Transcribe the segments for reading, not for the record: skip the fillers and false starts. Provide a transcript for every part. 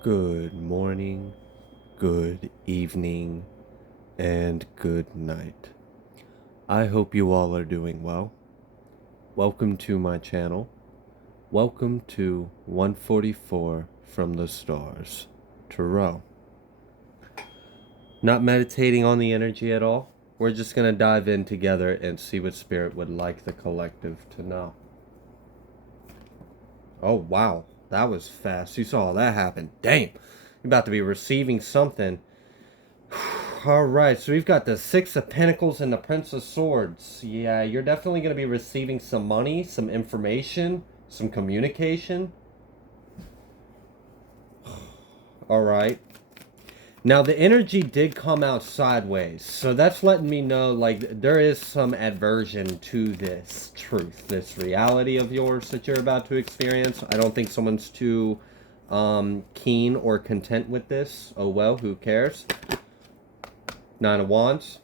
Good morning, good evening, and good night. I hope you all are doing well. Welcome to my channel. Welcome to 144 from the stars, Tarot. Not meditating on the energy at all. We're just going to dive in together and see what Spirit would like the collective to know. Oh, wow. That was fast. You saw all that happen. Damn. You're about to be receiving something. Alright, so we've got the Six of Pentacles and the Prince of Swords. Yeah, you're definitely going to be receiving some money, some information, some communication. Alright. Now, the energy did come out sideways, so that's letting me know, like, there is some aversion to this truth, this reality of yours that you're about to experience. I don't think someone's too keen or content with this. Oh well, who cares? Nine of Wands.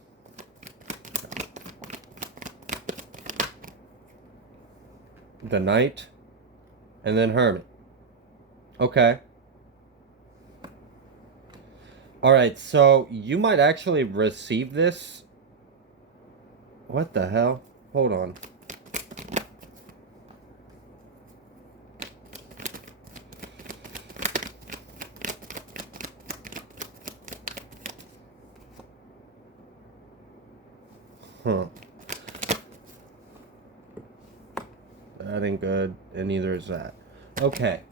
The Knight. And then Hermit. Okay. Alright, so you might actually receive this. What the hell? Hold on. Huh. That ain't good, and neither is that. Okay.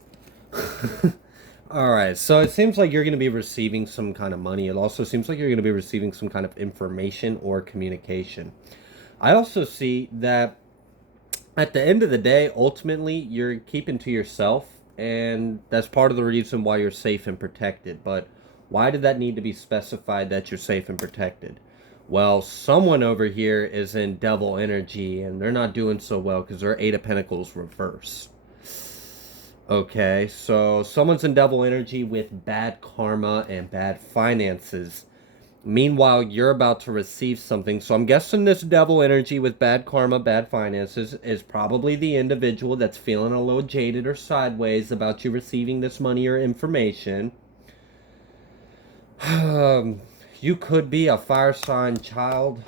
Alright, so it seems like you're going to be receiving some kind of money. It also seems like you're going to be receiving some kind of information or communication. I also see that at the end of the day, ultimately, you're keeping to yourself, and that's part of the reason why you're safe and protected. But why did that need to be specified that you're safe and protected? Well, someone over here is in devil energy, and they're not doing so well because they're Eight of Pentacles reverse. Okay, so someone's in devil energy with bad karma and bad finances. Meanwhile, you're about to receive something. So I'm guessing this devil energy with bad karma, bad finances is probably the individual that's feeling a little jaded or sideways about you receiving this money or information. You could be a fire sign child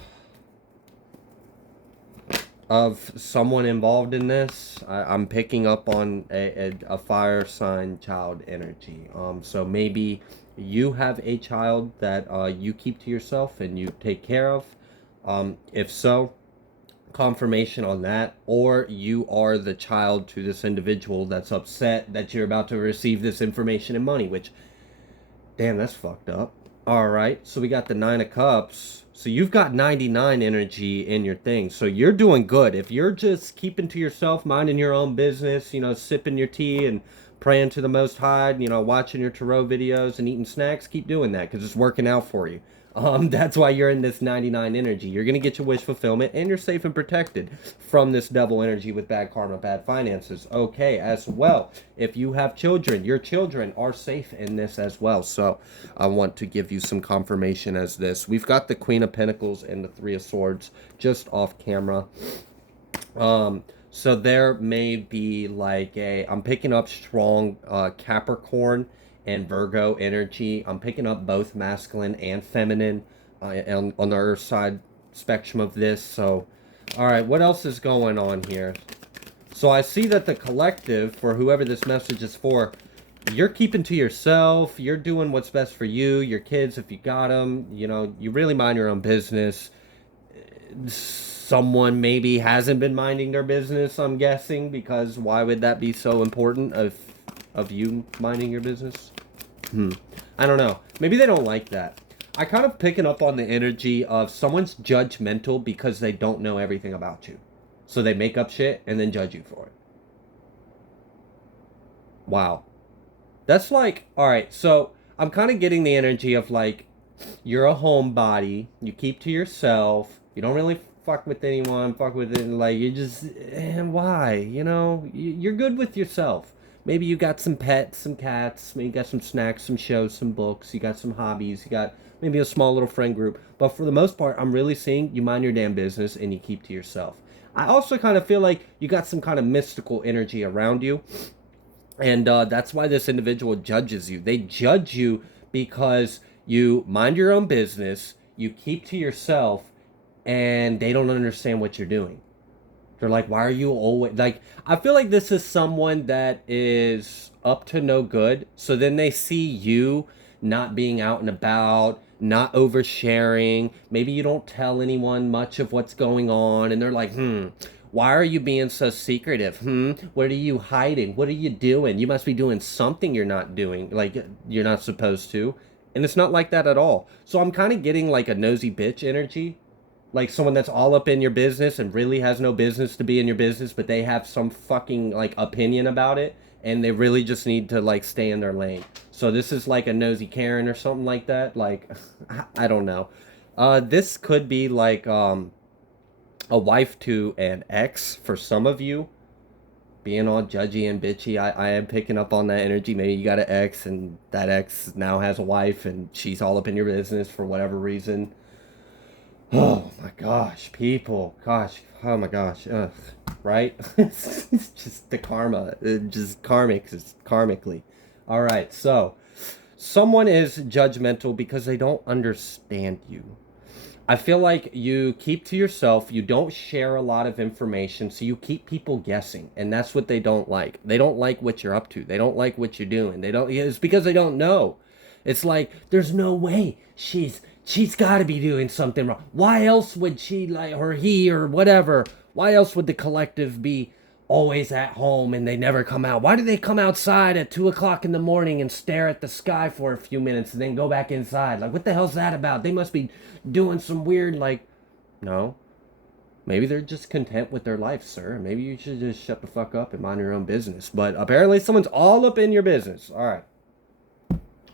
of someone involved in this. I'm picking up on a fire sign child energy. So maybe you have a child that you keep to yourself and you take care of. If so, confirmation on that. Or you are the child to this individual that's upset that you're about to receive this information and money, which, damn, that's fucked up. All right, so we got the Nine of Cups. So you've got 99 energy in your thing. So you're doing good. If you're just keeping to yourself, minding your own business, you know, sipping your tea and praying to the Most High, you know, watching your tarot videos and eating snacks, keep doing that because it's working out for you. That's why you're in this 99 energy. You're going to get your wish fulfillment and you're safe and protected from this devil energy with bad karma, bad finances. Okay, as well. If you have children, your children are safe in this as well. So I want to give you some confirmation as this. We've got the Queen of Pentacles and the Three of Swords just off camera. So there may be like I'm picking up strong Capricorn and Virgo energy. I'm picking up both masculine and feminine on the earth side spectrum of this. So, all right, what else is going on here? So I see that the collective, for whoever this message is for, you're keeping to yourself. You're doing what's best for you, your kids, if you got them. You know, you really mind your own business. Someone maybe hasn't been minding their business, I'm guessing, because why would that be so important of you minding your business? I don't know. Maybe they don't like that. I kind of picking up on the energy of someone's judgmental because they don't know everything about you. So they make up shit and then judge you for it. Wow. That's like, all right, so I'm kind of getting the energy of like, you're a homebody, you keep to yourself, you don't really fuck with anyone, fuck with it, like, you just, why? You know, you're good with yourself. Maybe you got some pets, some cats, maybe you got some snacks, some shows, some books, you got some hobbies, you got maybe a small little friend group. But for the most part, I'm really seeing you mind your damn business and you keep to yourself. I also kind of feel like you got some kind of mystical energy around you. And that's why this individual judges you. They judge you because you mind your own business, you keep to yourself, and they don't understand what you're doing. They're like, why are you always like? I feel like this is someone that is up to no good. So then they see you not being out and about, not oversharing. Maybe you don't tell anyone much of what's going on. And they're like, why are you being so secretive? What are you hiding? What are you doing? You must be doing something you're not doing, like you're not supposed to. And it's not like that at all. So I'm kind of getting like a nosy bitch energy, like someone that's all up in your business and really has no business to be in your business, but they have some fucking like opinion about it, and they really just need to like stay in their lane. So this is like a nosy Karen or something like that. Like I don't know. This could be like a wife to an ex for some of you, being all judgy and bitchy. I am picking up on that energy. Maybe you got an ex and that ex now has a wife and she's all up in your business for whatever reason. Oh my gosh, people. Gosh, oh my gosh. Ugh. Right? It's just the karma. It just karmics. It's karmically. All right, so someone is judgmental because they don't understand you. I feel like you keep to yourself, you don't share a lot of information, so you keep people guessing, and that's what they don't like. They don't like what you're up to. They don't like what you're doing. They don't It's because they don't know. It's like there's no way she's got to be doing something wrong. Why else would she like or he or whatever? Why else would the collective be always at home and they never come out? Why do they come outside at 2 o'clock in the morning and stare at the sky for a few minutes and then go back inside? Like, what the hell's that about? They must be doing some weird, like, no. Maybe they're just content with their life, sir. Maybe you should just shut the fuck up and mind your own business. But apparently someone's all up in your business. All right.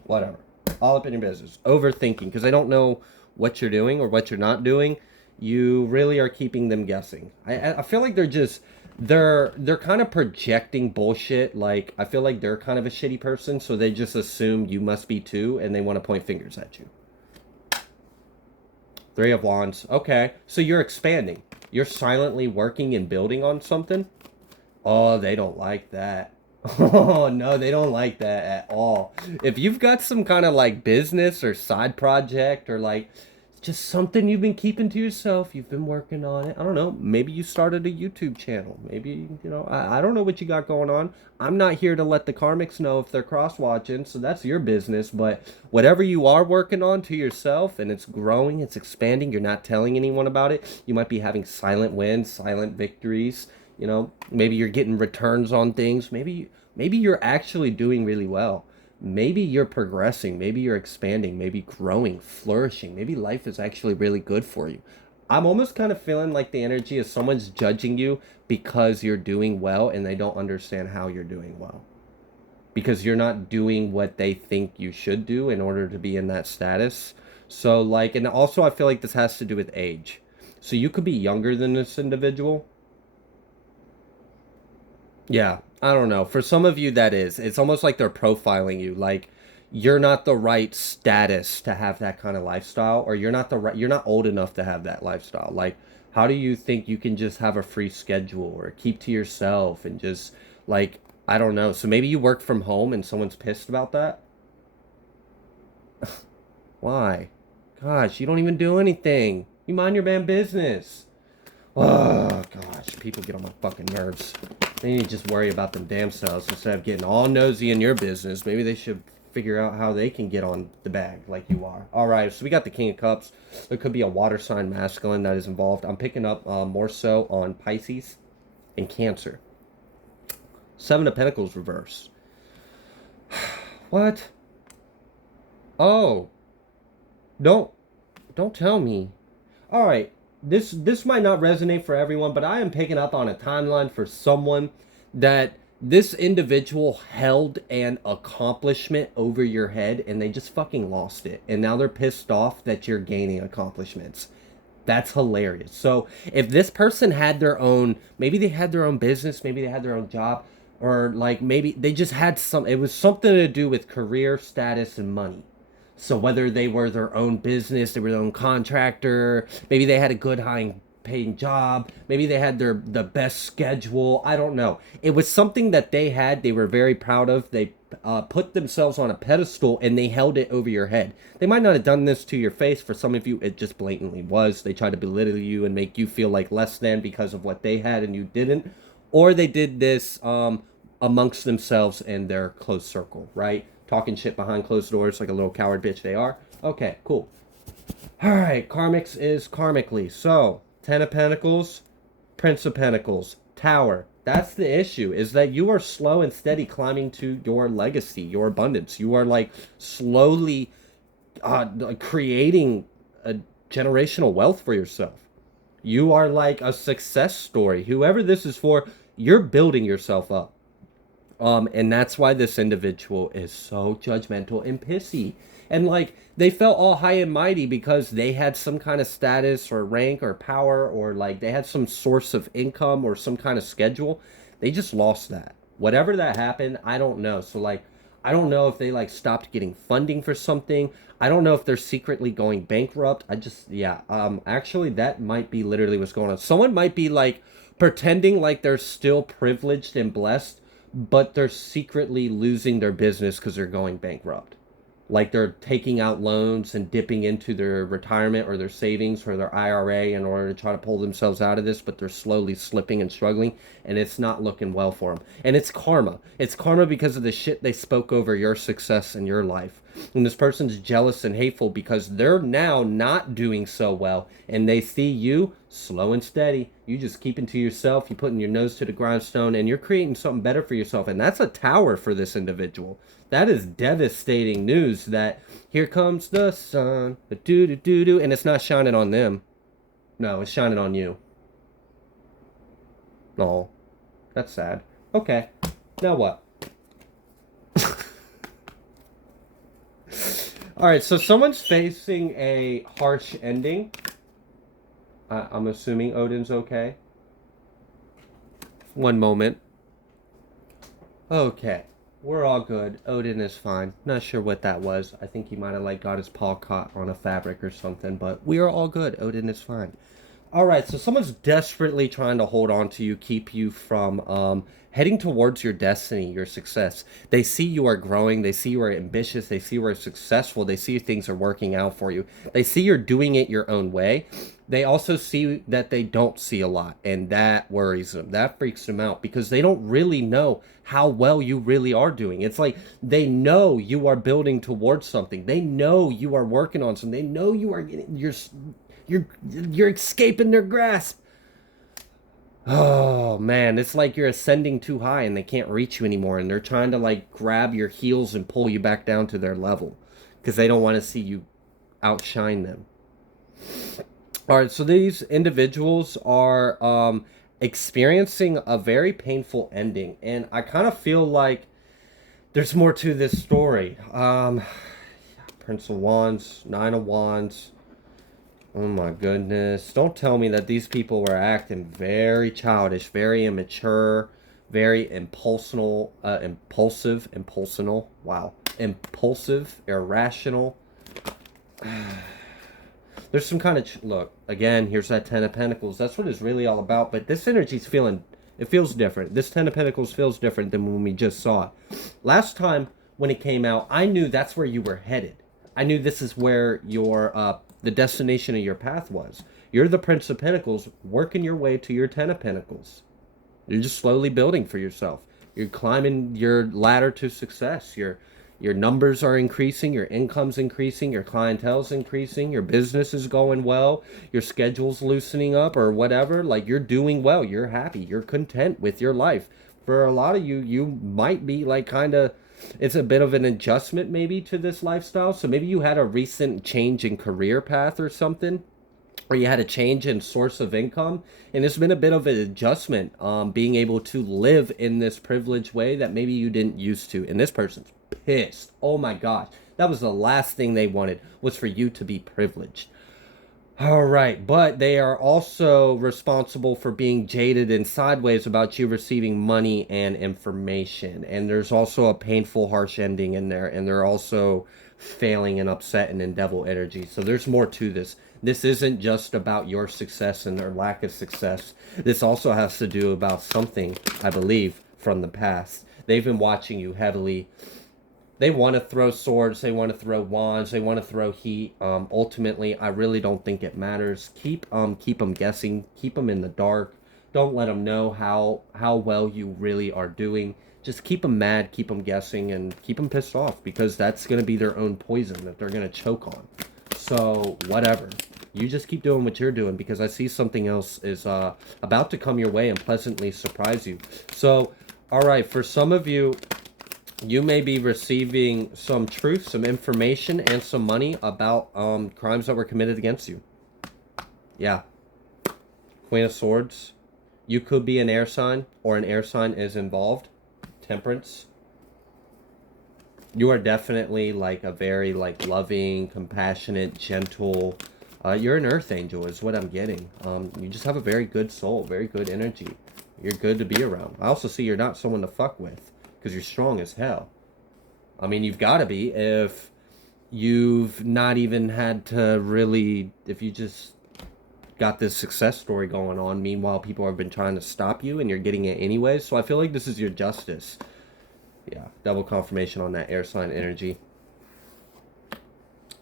Whatever. All up in your business. Overthinking because they don't know what you're doing or what you're not doing. You really are keeping them guessing. I feel like they're kind of projecting bullshit. Like I feel like they're kind of a shitty person, so they just assume you must be too, and they want to point fingers at you. Three of Wands. Okay, so you're expanding. You're silently working and building on something. Oh, they don't like that. Oh, no, they don't like that at all. If you've got some kind of like business or side project or like just something you've been keeping to yourself, you've been working on it. I don't know. Maybe you started a YouTube channel. Maybe, I don't know what you got going on. I'm not here to let the karmics know if they're cross watching, so that's your business. But whatever you are working on to yourself and it's growing, it's expanding, you're not telling anyone about it. You might be having silent wins, silent victories. Maybe you're getting returns on things. Maybe you're actually doing really well. Maybe you're progressing. Maybe you're expanding. Maybe growing, flourishing. Maybe life is actually really good for you. I'm almost kind of feeling like the energy is someone's judging you because you're doing well and they don't understand how you're doing well. Because you're not doing what they think you should do in order to be in that status. So, like, and also I feel like this has to do with age. So you could be younger than this individual. Yeah, I don't know. For some of you, that is. It's almost like they're profiling you. Like you're not the right status to have that kind of lifestyle, or you're not old enough to have that lifestyle. Like, how do you think you can just have a free schedule or keep to yourself and just like I don't know. So maybe you work from home and someone's pissed about that. Why? Gosh, you don't even do anything. You mind your damn business. Oh gosh, people get on my fucking nerves. They need to just worry about them damn selves instead of getting all nosy in your business. Maybe they should figure out how they can get on the bag like you are. All right, so we got the King of Cups. There could be a water sign masculine that is involved. I'm picking up more so on Pisces and Cancer. Seven of Pentacles reverse. What? Oh, don't don't tell me. All right, this might not resonate for everyone, but I am picking up on a timeline for someone that this individual held an accomplishment over your head and they just fucking lost it. And now they're pissed off that you're gaining accomplishments. That's hilarious. So if this person had their own, maybe they had their own business, maybe they had their own job, or like maybe they just had it was something to do with career status and money. So whether they were their own business, they were their own contractor, maybe they had a good paying job. Maybe they had the best schedule. I don't know. It was something that they had. They were very proud of. They put themselves on a pedestal and they held it over your head. They might not have done this to your face. For some of you, it just blatantly was. They tried to belittle you and make you feel like less than because of what they had and you didn't. Or they did this amongst themselves and their close circle, right? Talking shit behind closed doors like a little coward bitch they are. Okay, cool. All right, karmics is karmically. So, Ten of Pentacles, Prince of Pentacles, Tower. That's the issue, is that you are slow and steady climbing to your legacy, your abundance. You are like slowly creating a generational wealth for yourself. You are like a success story. Whoever this is for, you're building yourself up. And that's why this individual is so judgmental and pissy. And like, they felt all high and mighty because they had some kind of status or rank or power, or like they had some source of income or some kind of schedule. They just lost that. Whatever that happened, I don't know. So like, I don't know if they like stopped getting funding for something. I don't know if they're secretly going bankrupt. Actually that might be literally what's going on. Someone might be like pretending like they're still privileged and blessed, but they're secretly losing their business because they're going bankrupt. Like they're taking out loans and dipping into their retirement or their savings or their IRA in order to try to pull themselves out of this, but they're slowly slipping and struggling, and it's not looking well for them. And it's karma. It's karma because of the shit they spoke over your success in your life. And this person's jealous and hateful because they're now not doing so well, and they see you slow and steady. You just keeping to yourself. You're putting your nose to the grindstone, and you're creating something better for yourself. And that's a tower for this individual. That is devastating news that here comes the sun, the and it's not shining on them. No, it's shining on you. No, that's sad. Okay, now what? All right, so someone's facing a harsh ending. I'm assuming Odin's okay. One moment. Okay. We're all good. Odin is fine. Not sure what that was. I think he might have like got his paw caught on a fabric or something, but we are all good. Odin is fine. All right, so someone's desperately trying to hold on to you, keep you from heading towards your destiny, your success. They see you are growing. They see you are ambitious. They see you are successful. They see things are working out for you. They see you're doing it your own way. They also see that they don't see a lot, and that worries them. That freaks them out because they don't really know how well you really are doing. It's like they know you are building towards something. They know you are working on something. They know you are getting you're escaping their grasp. Oh man, it's like you're ascending too high and they can't reach you anymore, and they're trying to like grab your heels and pull you back down to their level because they don't want to see you outshine them. All right, so these individuals are experiencing a very painful ending, and I kind of feel like there's more to this story. Prince of Wands, Nine of Wands. Oh my goodness. Don't tell me that these people were acting very childish, very immature, very impulsive, wow. Impulsive, irrational. There's some kind of, look, again, here's that Ten of Pentacles. That's what it's really all about, but this energy's it feels different. This Ten of Pentacles feels different than when we just saw it. Last time when it came out, I knew that's where you were headed. I knew this is where your, the destination of your path was. You're the Prince of Pentacles, working your way to your Ten of Pentacles. You're just slowly building for yourself. You're climbing your ladder to success. Your numbers are increasing, your income's increasing, your clientele's increasing, your business is going well, your schedule's loosening up or whatever. Like, you're doing well, you're happy, you're content with your life. For a lot of you, you might be like kind of, it's a bit of an adjustment maybe to this lifestyle. So maybe you had a recent change in career path or something, or you had a change in source of income, and it's been a bit of an adjustment, being able to live in this privileged way that maybe you didn't used to. And this person's pissed. Oh my gosh, that was the last thing they wanted, was for you to be privileged. All right, but they are also responsible for being jaded and sideways about you receiving money and information. And there's also a painful, harsh ending in there. And they're also failing and upset and in devil energy. So there's more to this. This isn't just about your success and their lack of success. This also has to do about something, I believe, from the past. They've been watching you heavily. They want to throw swords, they want to throw wands, they want to throw heat. Ultimately, I really don't think it matters. Keep them guessing, keep them in the dark. Don't let them know how well you really are doing. Just keep them mad, keep them guessing, and keep them pissed off, because that's going to be their own poison that they're going to choke on. So whatever, you just keep doing what you're doing, because I see something else is about to come your way and pleasantly surprise you. So all right, for some of you, you may be receiving some truth, some information, and some money about crimes that were committed against you. Yeah. Queen of Swords. You could be an air sign, or an air sign is involved. Temperance. You are definitely like a very like loving, compassionate, gentle. You're an earth angel is what I'm getting. You just have a very good soul, very good energy. You're good to be around. I also see you're not someone to fuck with, because you're strong as hell. I mean, you've got to be if you've not even had to really, if you just got this success story going on. Meanwhile, people have been trying to stop you and you're getting it anyway. So I feel like this is your justice. Yeah, double confirmation on that air sign energy.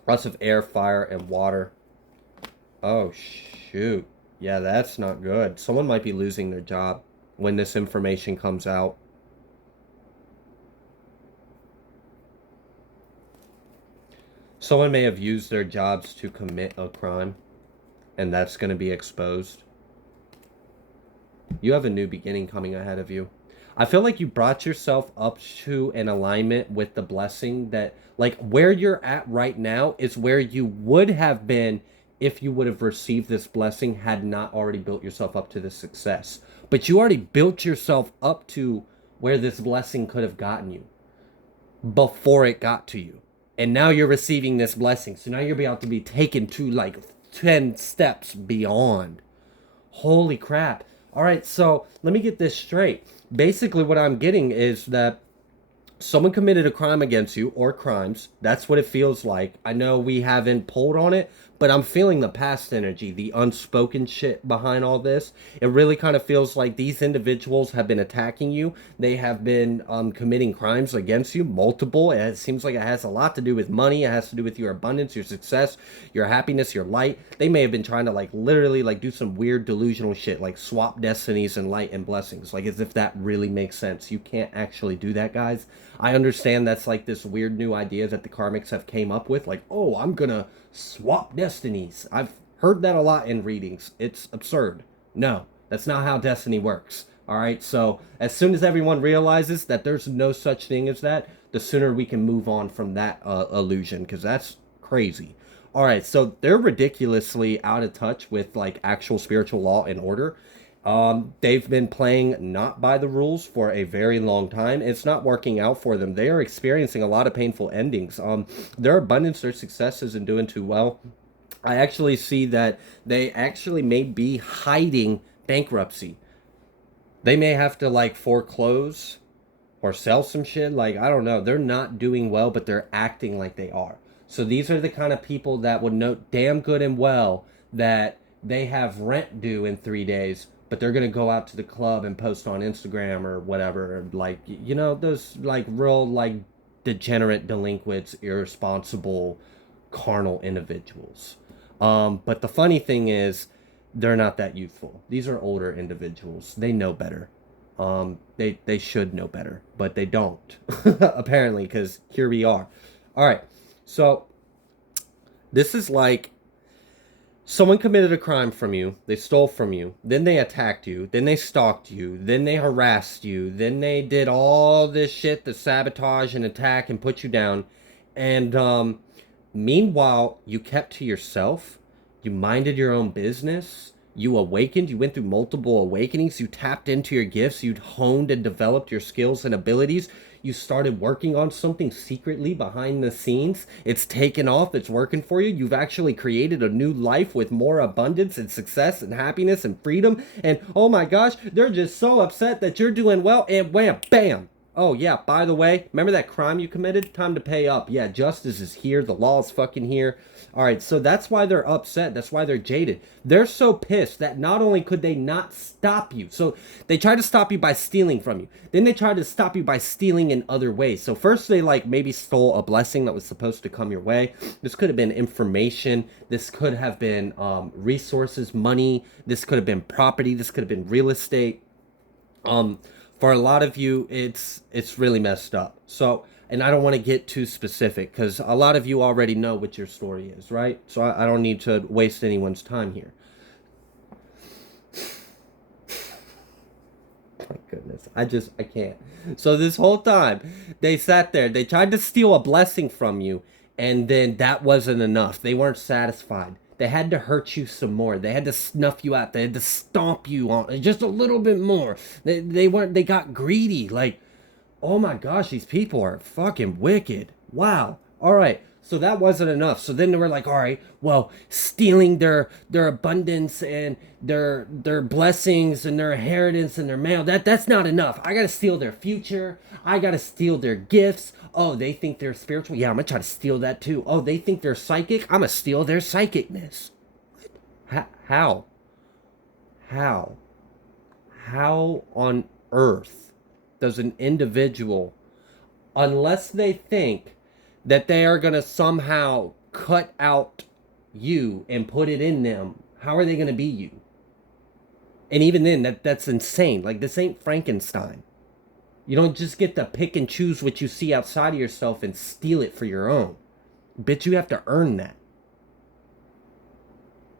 Lots of air, fire, and water. Oh, shoot. Yeah, that's not good. Someone might be losing their job when this information comes out. Someone may have used their jobs to commit a crime, and that's going to be exposed. You have a new beginning coming ahead of you. I feel like you brought yourself up to an alignment with the blessing that, like, where you're at right now is where you would have been if you would have received this blessing had not already built yourself up to this success. But you already built yourself up to where this blessing could have gotten you before it got to you. And now you're receiving this blessing. So now you're about to be taken to like 10 steps beyond. Holy crap. All right, so let me get this straight. Basically, what I'm getting is that someone committed a crime against you, or crimes. That's what it feels like. I know we haven't pulled on it, but I'm feeling the past energy, the unspoken shit behind all this. It really kind of feels like these individuals have been attacking you. They have been committing crimes against you, multiple. It seems like it has a lot to do with money. It has to do with your abundance, your success, your happiness, your light. They may have been trying to like literally like do some weird delusional shit, like swap destinies and light and blessings, like as if that really makes sense. You can't actually do that, guys. I understand that's like this weird new idea that the karmics have came up with, like, oh, I'm gonna swap destinies. I've heard that a lot in readings. It's absurd. No, that's not how destiny works. All right, so as soon as everyone realizes that there's no such thing as that, the sooner we can move on from that illusion, because that's crazy. All right, so they're ridiculously out of touch with like actual spiritual law and order. They've been playing not by the rules for a very long time. It's not working out for them. They are experiencing a lot of painful endings. Their abundance, their success isn't doing too well. I actually see that they actually may be hiding bankruptcy. They may have to like foreclose or sell some shit. Like, I don't know. They're not doing well, but they're acting like they are. So these are the kind of people that would know damn good and well that they have rent due in 3 days, but they're going to go out to the club and post on Instagram or whatever. Like, you know, those like real like degenerate delinquents, irresponsible, carnal individuals. But the funny thing is, they're not that youthful. These are older individuals. They know better. They should know better, but they don't, apparently, because here we are. All right, so this is like someone committed a crime from you, they stole from you, then they attacked you, then they stalked you, then they harassed you, then they did all this shit to sabotage and attack and put you down. And meanwhile, you kept to yourself, you minded your own business, you awakened, you went through multiple awakenings, you tapped into your gifts, you honed and developed your skills and abilities. You started working on something secretly behind the scenes. It's taken off. It's working for you. You've actually created a new life with more abundance and success and happiness and freedom. And oh my gosh, they're just so upset that you're doing well. And wham, bam. Oh, yeah, by the way, remember that crime you committed? Time to pay up. Yeah, justice is here. The law is fucking here. All right, so that's why they're upset. That's why they're jaded. They're so pissed that not only could they not stop you, so they tried to stop you by stealing from you. Then they tried to stop you by stealing in other ways. So first they like maybe stole a blessing that was supposed to come your way. This could have been information. This could have been resources, money. This could have been property. This could have been real estate. For a lot of you, it's really messed up. So, and I don't want to get too specific because a lot of you already know what your story is, right? So I don't need to waste anyone's time here. My goodness, I can't. So this whole time, they sat there, they tried to steal a blessing from you, and then that wasn't enough. They weren't satisfied. They had to hurt you some more. They had to snuff you out. They had to stomp you on just a little bit more. They got greedy. Like, oh my gosh, these people are fucking wicked. Wow. All right. So that wasn't enough. So then they were like, all right, well, stealing their abundance and their blessings and their inheritance and their mail, that's not enough. I got to steal their future. I got to steal their gifts. Oh, they think they're spiritual? Yeah, I'm going to try to steal that too. Oh, they think they're psychic? I'm going to steal their psychicness. How? How? How on earth does an individual, unless they think that they are going to somehow cut out you and put it in them, how are they going to be you? And even then, that's insane. Like, this ain't Frankenstein. You don't just get to pick and choose what you see outside of yourself and steal it for your own. Bitch, you have to earn that.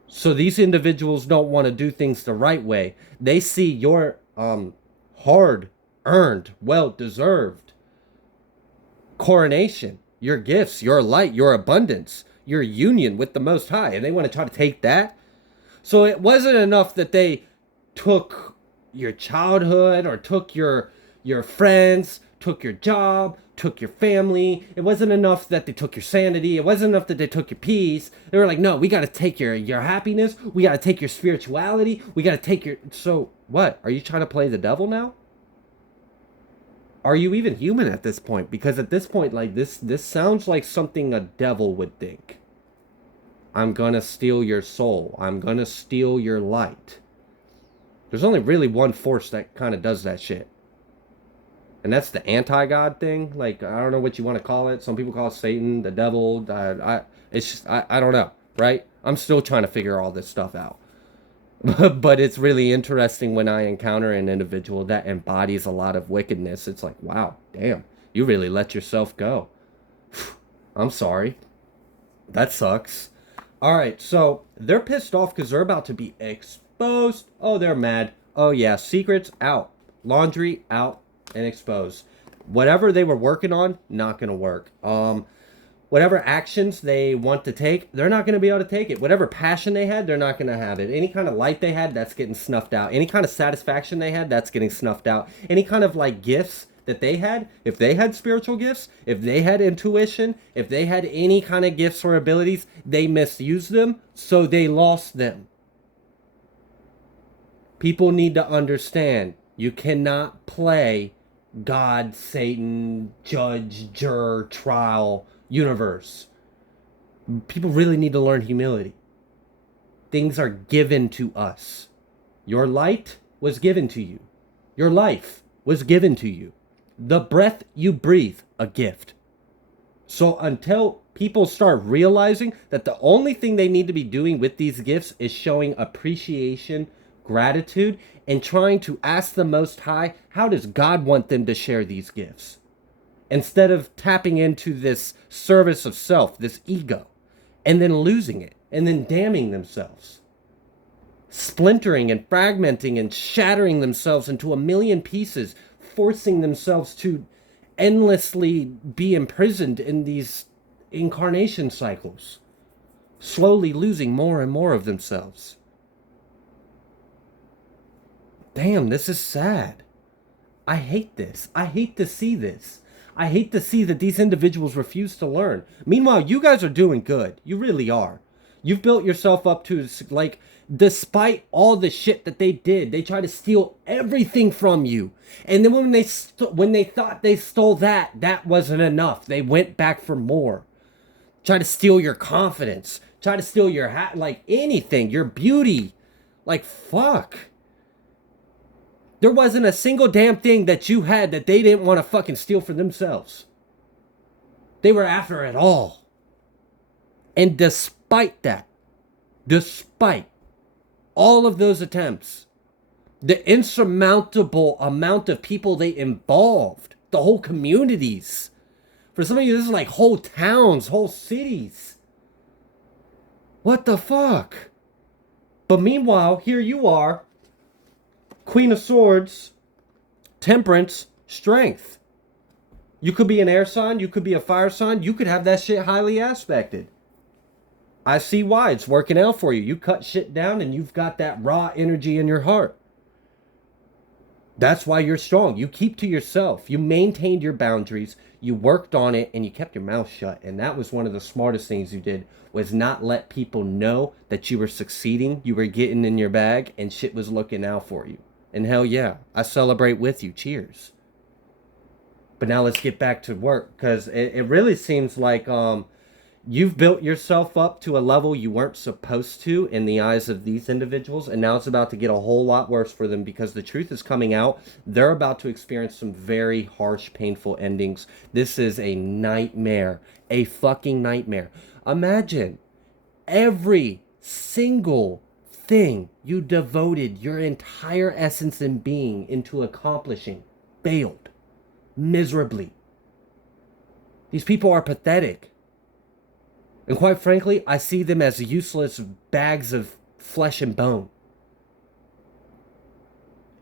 So these individuals don't want to do things the right way. They see your hard-earned, well-deserved coronation, your gifts, your light, your abundance, your union with the Most High, and they want to try to take that. So it wasn't enough that they took your childhood or took your friends, took your job, took your family. It wasn't enough that they took your sanity. It wasn't enough that they took your peace. They were like, no, we got to take your happiness. We got to take your spirituality. We got to take your... So what? Are you trying to play the devil now? Are you even human at this point? Because at this point, like, this sounds like something a devil would think. I'm gonna steal your soul. I'm gonna steal your light. There's only really one force that kind of does that shit. And that's the anti-God thing. Like, I don't know what you want to call it. Some people call it Satan, the devil. It's just, I don't know, right? I'm still trying to figure all this stuff out. But it's really interesting when I encounter an individual that embodies a lot of wickedness. It's like, wow, damn, you really let yourself go. I'm sorry. That sucks. All right, so they're pissed off because they're about to be exposed. Oh, they're mad. Oh, yeah, secrets out. Laundry out and exposed. Whatever they were working on, not going to work. Whatever actions they want to take, they're not going to be able to take it. Whatever passion they had, they're not going to have it. Any kind of light they had, that's getting snuffed out. Any kind of satisfaction they had, that's getting snuffed out. Any kind of like gifts that they had, if they had spiritual gifts, if they had intuition, if they had any kind of gifts or abilities, they misused them, so they lost them. People need to understand, you cannot play God, Satan, judge, juror, trial, universe. People really need to learn humility. Things are given to us. Your light was given to you. Your life was given to you. The breath you breathe, a gift. So until people start realizing that the only thing they need to be doing with these gifts is showing appreciation, gratitude, and trying to ask the Most High, how does God want them to share these gifts? Instead of tapping into this service of self, this ego, and then losing it, and then damning themselves. Splintering and fragmenting and shattering themselves into a million pieces, forcing themselves to endlessly be imprisoned in these incarnation cycles, slowly losing more and more of themselves. Damn, this is sad. I hate this. I hate to see this. I hate to see that these individuals refuse to learn. Meanwhile, you guys are doing good. You really are. You've built yourself up to, like, Despite all the shit that they did, they tried to steal everything from you. And then when they thought they stole that, that wasn't enough. They went back for more. Try to steal your confidence. Try to steal your hat, like anything, your beauty. Like, fuck. There wasn't a single damn thing that you had that they didn't want to fucking steal for themselves. They were after it all. And despite that, despite all of those attempts, the insurmountable amount of people they involved, the whole communities. For some of you, this is like whole towns, whole cities. What the fuck? But meanwhile, here you are, Queen of Swords, Temperance, Strength. You could be an air sign, you could be a fire sign, you could have that shit highly aspected. I see why it's working out for you. You cut shit down and you've got that raw energy in your heart. That's why you're strong. You keep to yourself. You maintained your boundaries. You worked on it and you kept your mouth shut. And that was one of the smartest things you did, was not let people know that you were succeeding. You were getting in your bag and shit was looking out for you. And hell yeah, I celebrate with you. Cheers. But now let's get back to work, because it really seems like you've built yourself up to a level you weren't supposed to in the eyes of these individuals, and now it's about to get a whole lot worse for them, because the truth is coming out. They're about to experience some very harsh, painful endings. This is a nightmare, a fucking nightmare. Imagine every single thing you devoted your entire essence and being into accomplishing failed miserably. These people are pathetic. And quite frankly, I see them as useless bags of flesh and bone.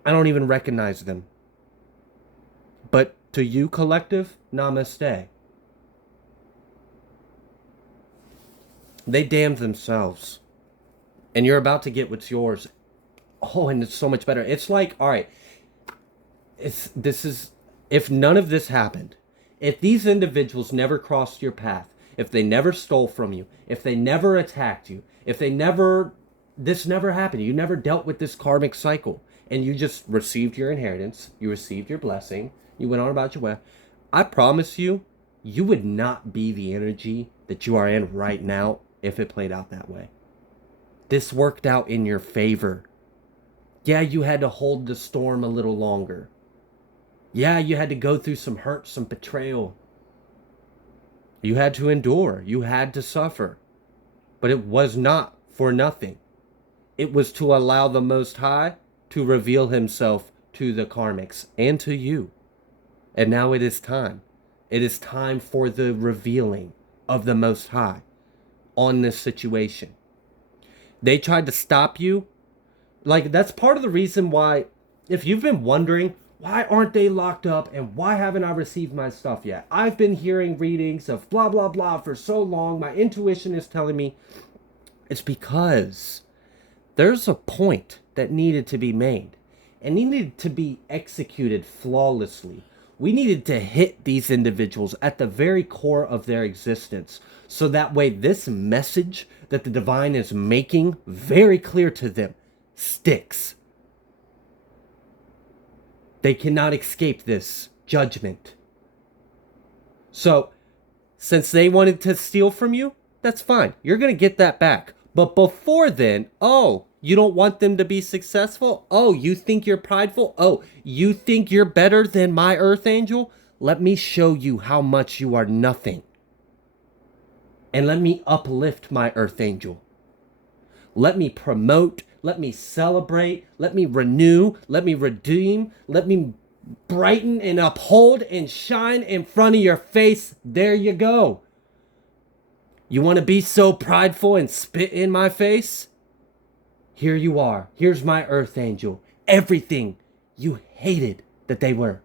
I don't even recognize them. But to you, collective, namaste. They damned themselves. And you're about to get what's yours. Oh, and it's so much better. It's like, all right, if none of this happened, if these individuals never crossed your path, if they never stole from you, if they never attacked you, if this never happened, you never dealt with this karmic cycle, and you just received your inheritance, you received your blessing, you went on about your way, I promise you, you would not be the energy that you are in right now if it played out that way. This worked out in your favor. Yeah, you had to hold the storm a little longer. Yeah, you had to go through some hurt, some betrayal. You had to endure. You had to suffer. But it was not for nothing. It was to allow the Most High to reveal himself to the karmics and to you. And now it is time. It is time for the revealing of the Most High on this situation. They tried to stop you. Like, that's part of the reason why, if you've been wondering, why aren't they locked up and why haven't I received my stuff yet? I've been hearing readings of blah, blah, blah for so long. My intuition is telling me it's because there's a point that needed to be made and needed to be executed flawlessly. We needed to hit these individuals at the very core of their existence, so that way this message that the divine is making very clear to them sticks. They cannot escape this judgment. So, since they wanted to steal from you, that's fine. You're going to get that back. But before then, oh, you don't want them to be successful? Oh, you think you're prideful? Oh, you think you're better than my earth angel? Let me show you how much you are nothing. And let me uplift my earth angel. Let me promote, let me celebrate, let me renew, let me redeem, let me brighten and uphold and shine in front of your face. There you go. You want to be so prideful and spit in my face? Here you are. Here's my earth angel. Everything you hated that they were.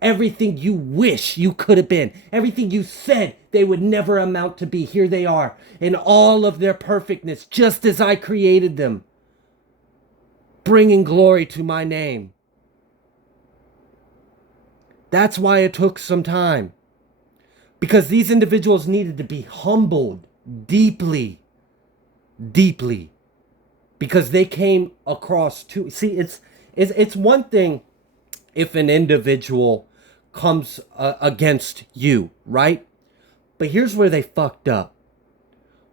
Everything you wish you could have been. Everything you said they would never amount to be. Here they are in all of their perfectness, just as I created them. Bringing glory to my name. That's why it took some time. Because these individuals needed to be humbled deeply, deeply. because they came across too. See, it's one thing if an individual comes against you, right? But here's where they fucked up.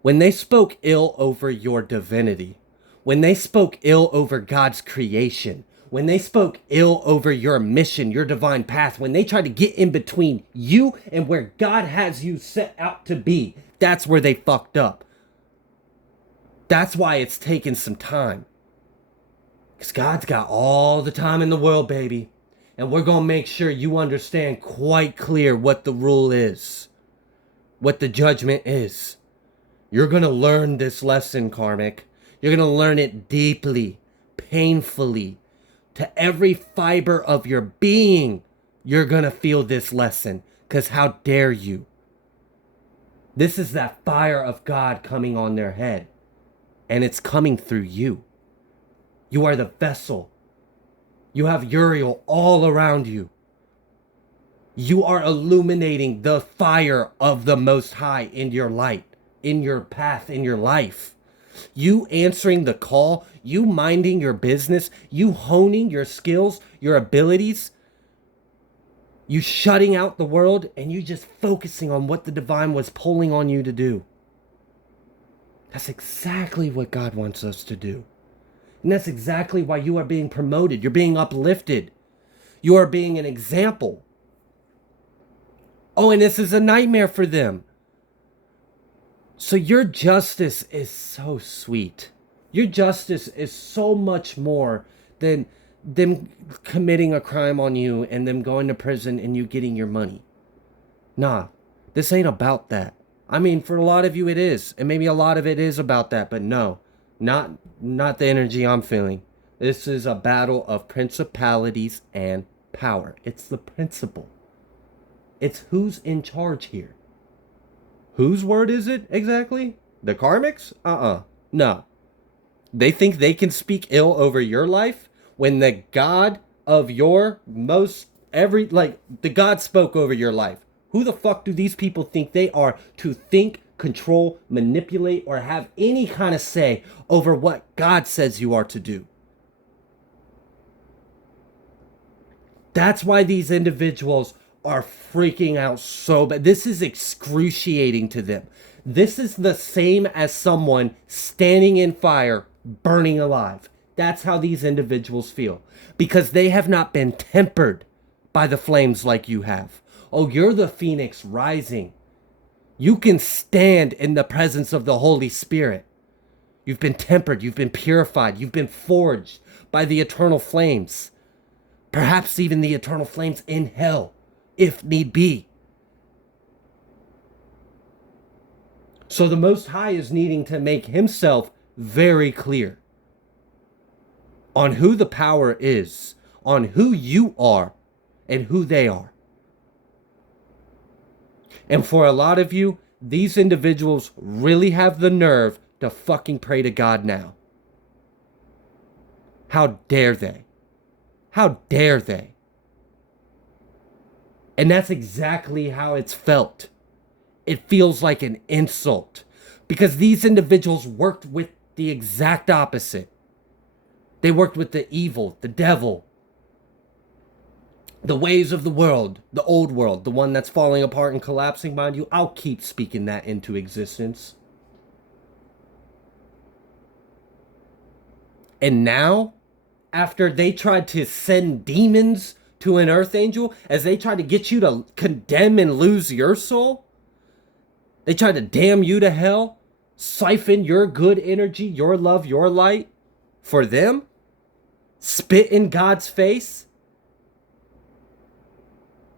When they spoke ill over your divinity, when they spoke ill over God's creation, when they spoke ill over your mission, your divine path, when they tried to get in between you and where God has you set out to be, that's where they fucked up. That's why it's taken some time. Because God's got all the time in the world, baby. And we're going to make sure you understand quite clear what the rule is, what the judgment is. You're going to learn this lesson, Karmic. You're going to learn it deeply, painfully, to every fiber of your being. You're going to feel this lesson, because how dare you? This is that fire of God coming on their head, and it's coming through you. You are the vessel. You have Uriel all around you. You are illuminating the fire of the Most High in your light, in your path, in your life. You answering the call, you minding your business, you honing your skills, your abilities, you shutting out the world, and you just focusing on what the divine was pulling on you to do. That's exactly what God wants us to do. And that's exactly why you are being promoted. You're being uplifted. You are being an example. Oh, and this is a nightmare for them. So your justice is so sweet. Your justice is so much more than them committing a crime on you and them going to prison and you getting your money. Nah, this ain't about that. I mean, for a lot of you it is. And maybe a lot of it is about that. But no, not the energy I'm feeling. This is a battle of principalities and power. It's the principle. It's who's in charge here. Whose word is it exactly? The Karmics? No. They think they can speak ill over your life when the God of your the God spoke over your life. Who the fuck do these people think they are to think, control, manipulate, or have any kind of say over what God says you are to do? That's why these individuals are freaking out so bad. This is excruciating to them. This is the same as someone standing in fire, burning alive. That's how these individuals feel, because they have not been tempered by the flames like you have. Oh, you're the phoenix rising. You can stand in the presence of the Holy Spirit. You've been tempered, you've been purified, you've been forged by the eternal flames. Perhaps even the eternal flames in hell, if need be. So the Most High is needing to make himself very clear on who the power is, on who you are, and who they are. And for a lot of you, these individuals really have the nerve to fucking pray to God now. How dare they? How dare they? And that's exactly how it's felt. It feels like an insult, because these individuals worked with the exact opposite. They worked with the evil, the devil, the ways of the world, the old world, the one that's falling apart and collapsing, mind you. I'll keep speaking that into existence. And now, after they tried to send demons to an earth angel, as they tried to get you to condemn and lose your soul, they tried to damn you to hell, siphon your good energy, your love, your light for them, spit in God's face,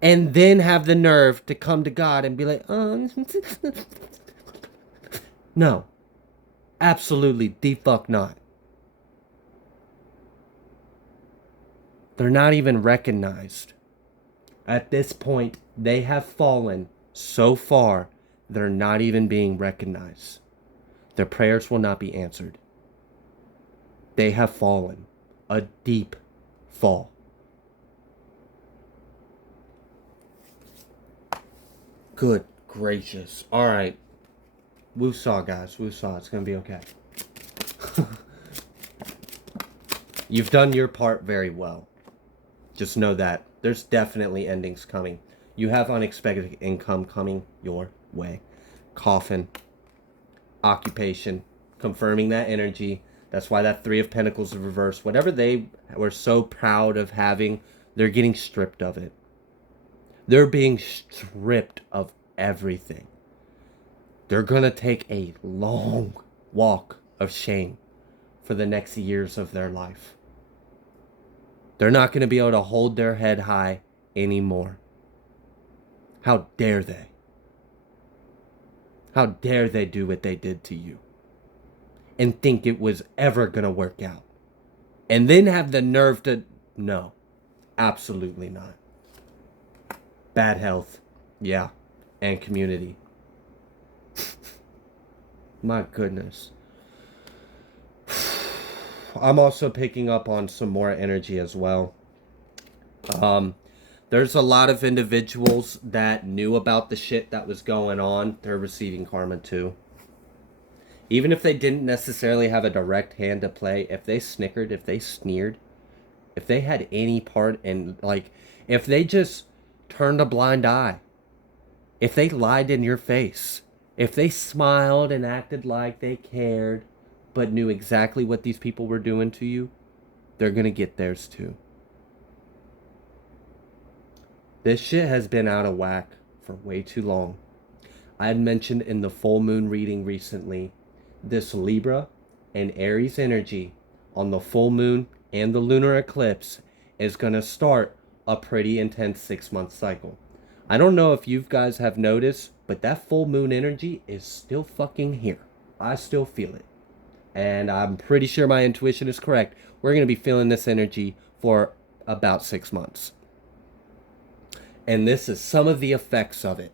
and then have the nerve to come to God and be like, oh. No, absolutely the fuck not. They're not even recognized. At this point, they have fallen so far, they're not even being recognized. Their prayers will not be answered. They have fallen. A deep fall. Good gracious. All right. Woosah, guys. Woosah. It's going to be okay. You've done your part very well. Just know that there's definitely endings coming. You have unexpected income coming your way. Coffin, occupation, confirming that energy. That's why that Three of Pentacles is reversed. Whatever they were so proud of having, they're getting stripped of it. They're being stripped of everything. They're going to take a long walk of shame for the next years of their life. They're not going to be able to hold their head high anymore. How dare they? How dare they do what they did to you and think it was ever going to work out? And then have the nerve to... No, absolutely not. Bad health, yeah, and community. My goodness. I'm also picking up on some more energy as well. There's a lot of individuals that knew about the shit that was going on. They're receiving karma too. Even if they didn't necessarily have a direct hand to play, if they snickered, if they sneered, if they had any part in, like, if they just turned a blind eye, if they lied in your face, if they smiled and acted like they cared, but knew exactly what these people were doing to you, they're going to get theirs too. This shit has been out of whack for way too long. I had mentioned in the full moon reading recently, this Libra and Aries energy on the full moon and the lunar eclipse is going to start a pretty intense 6-month cycle. I don't know if you guys have noticed, but that full moon energy is still fucking here. I still feel it. And I'm pretty sure my intuition is correct. We're going to be feeling this energy for about 6 months. And this is some of the effects of it.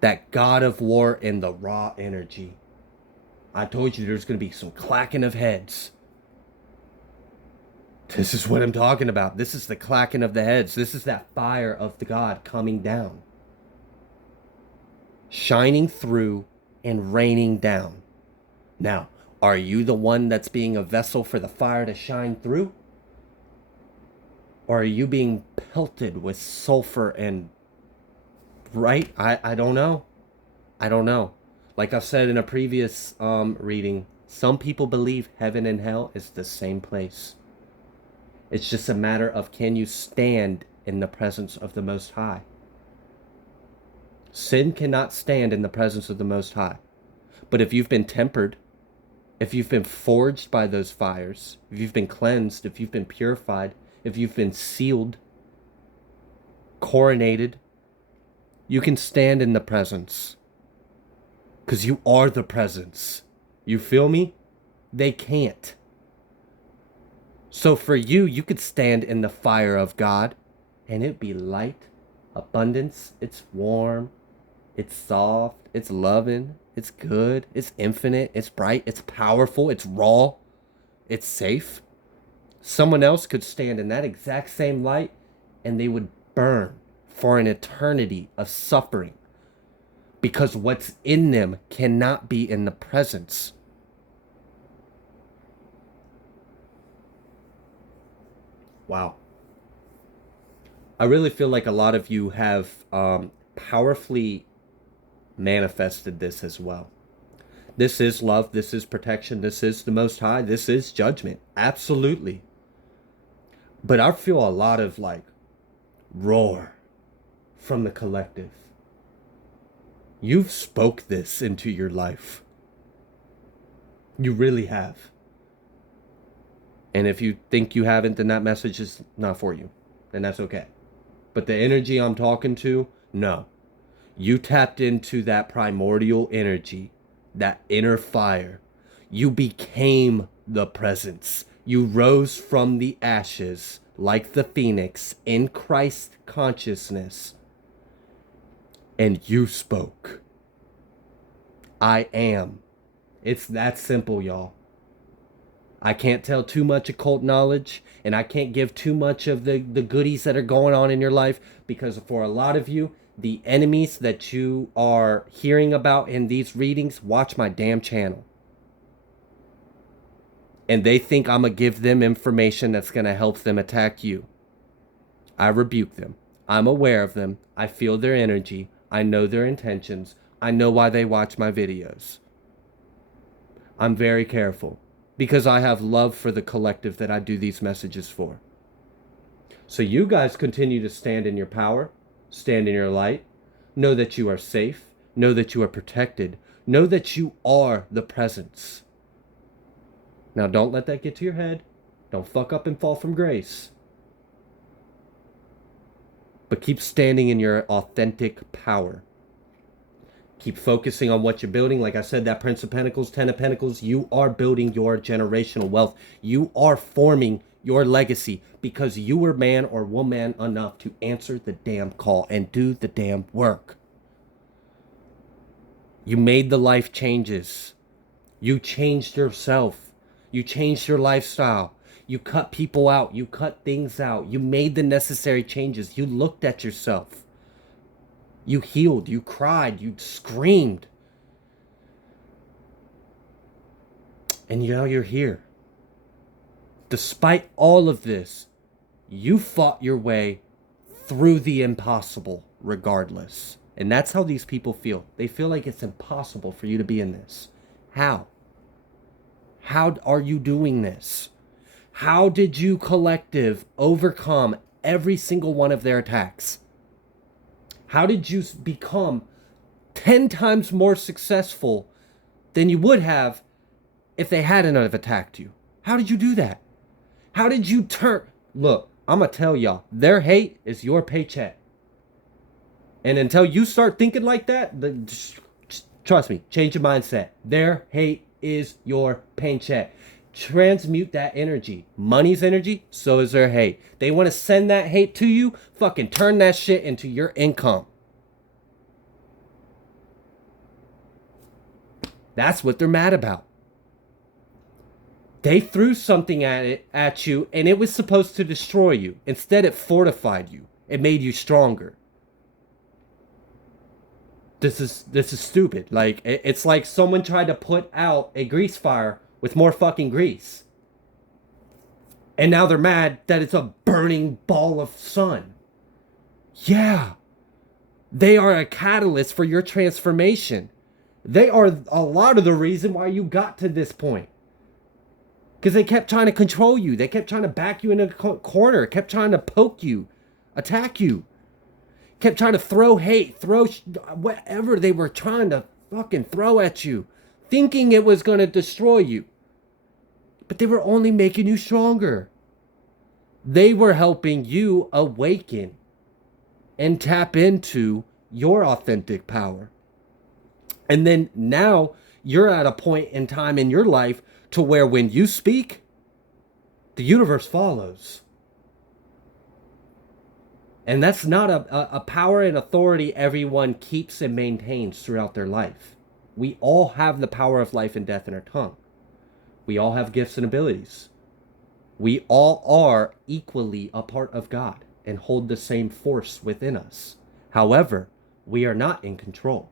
That God of War and the raw energy. I told you there's going to be some clacking of heads. This is what I'm talking about. This is the clacking of the heads. This is that fire of the God coming down. Shining through and raining down. Now, are you the one that's being a vessel for the fire to shine through? Or are you being pelted with sulfur and... Right? I don't know. I don't know. Like I've said in a previous reading, some people believe heaven and hell is the same place. It's just a matter of, can you stand in the presence of the Most High? Sin cannot stand in the presence of the Most High. But if you've been tempered, if you've been forged by those fires, if you've been cleansed, if you've been purified, if you've been sealed, coronated, you can stand in the presence. Because you are the presence. You feel me? They can't. So for you, you could stand in the fire of God and it'd be light, abundance, it's warm, it's soft, it's loving, it's good, it's infinite, it's bright, it's powerful, it's raw, it's safe. Someone else could stand in that exact same light and they would burn for an eternity of suffering because what's in them cannot be in the presence. Wow. I really feel like a lot of you have powerfully manifested this as well. This is love. This is protection. This is the Most High. This is judgment. Absolutely. But I feel a lot of like roar from the collective. You've spoke this into your life. You really have. And if you think you haven't, then that message is not for you. And that's okay. But the energy I'm talking to, no. You tapped into that primordial energy, that inner fire. You became the presence. You rose from the ashes like the phoenix in Christ consciousness. And you spoke. I am. It's that simple, y'all. I can't tell too much occult knowledge, and I can't give too much of the goodies that are going on in your life, because for a lot of you, the enemies that you are hearing about in these readings, watch my damn channel. and they think I'm going to give them information that's going to help them attack you, I rebuke them. I'm aware of them. I feel their energy. I know their intentions. I know why they watch my videos. I'm very careful because I have love for the collective that I do these messages for. So you guys continue to stand in your power, stand in your light, know that you are safe, know that you are protected, know that you are the presence. Now don't let that get to your head. Don't fuck up and fall from grace. But keep standing in your authentic power. Keep focusing on what you're building. Like I said, that Prince of Pentacles, Ten of Pentacles, you are building your generational wealth. You are forming your legacy because you were man or woman enough to answer the damn call and do the damn work. You made the life changes. You changed yourself. You changed your lifestyle. You cut people out. You cut things out. You made the necessary changes. You looked at yourself. You healed. You cried. You screamed. And now you're here. Despite all of this, you fought your way through the impossible regardless. And that's how these people feel. They feel like it's impossible for you to be in this. How? How are you doing this? How did you collective overcome every single one of their attacks? How did you become 10 times more successful than you would have if they hadn't have attacked you? How did you do that? How did you turn? Look, I'm going to tell y'all, their hate is your paycheck. And until you start thinking like that, trust me, change your mindset. Their hate is your paycheck. Transmute that energy. Money's energy, so is their hate. They want to send that hate to you, fucking turn that shit into your income. That's what they're mad about. They threw something at you, and it was supposed to destroy you. Instead, it fortified you. It made you stronger. This is stupid. Like, it's like someone tried to put out a grease fire with more fucking grease. And now they're mad that it's a burning ball of sun. Yeah. They are a catalyst for your transformation. They are a lot of the reason why you got to this point. Because they kept trying to control you. They kept trying to back you in a corner. Kept trying to poke you. Attack you. Kept trying to throw hate. Throw whatever they were trying to fucking throw at you. Thinking it was going to destroy you. But they were only making you stronger. They were helping you awaken and tap into your authentic power. And then now you're at a point in time in your life to where when you speak, the universe follows. And that's not a power and authority everyone keeps and maintains throughout their life. We all have the power of life and death in our tongue. We all have gifts and abilities. We all are equally a part of God and hold the same force within us. However, we are not in control.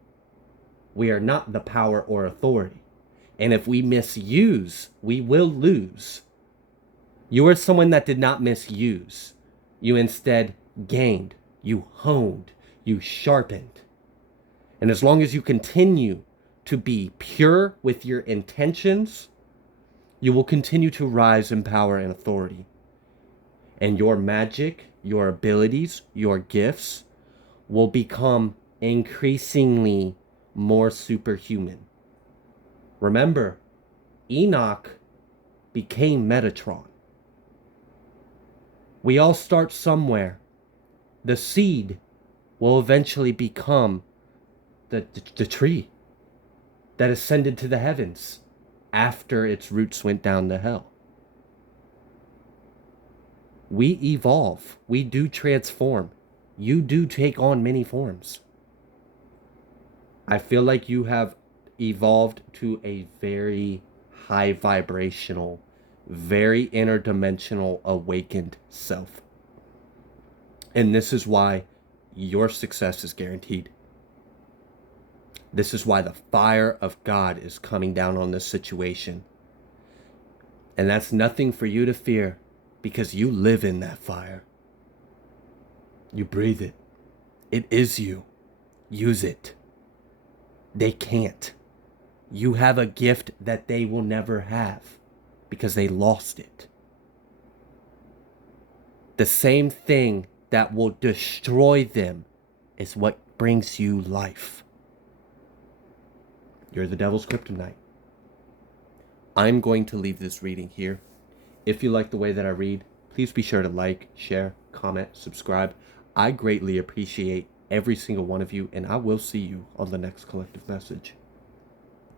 We are not the power or authority. And if we misuse, we will lose. You are someone that did not misuse. You instead gained. You honed. You sharpened. And as long as you continue to be pure with your intentions, you will continue to rise in power and authority. And your magic, your abilities, your gifts will become increasingly more superhuman. Remember, Enoch became Metatron. We all start somewhere. The seed will eventually become the tree that ascended to the heavens after its roots went down to hell. We evolve. We do transform. You do take on many forms. I feel like you have evolved to a very high vibrational, very interdimensional, awakened self. And this is why your success is guaranteed. This is why the fire of God is coming down on this situation. And that's nothing for you to fear, because you live in that fire. You breathe it. It is you. Use it. They can't. You have a gift that they will never have because they lost it. The same thing that will destroy them is what brings you life. You're the devil's kryptonite. I'm going to leave this reading here. If you like the way that I read, please be sure to like, share, comment, subscribe. I greatly appreciate every single one of you, and I will see you on the next collective message.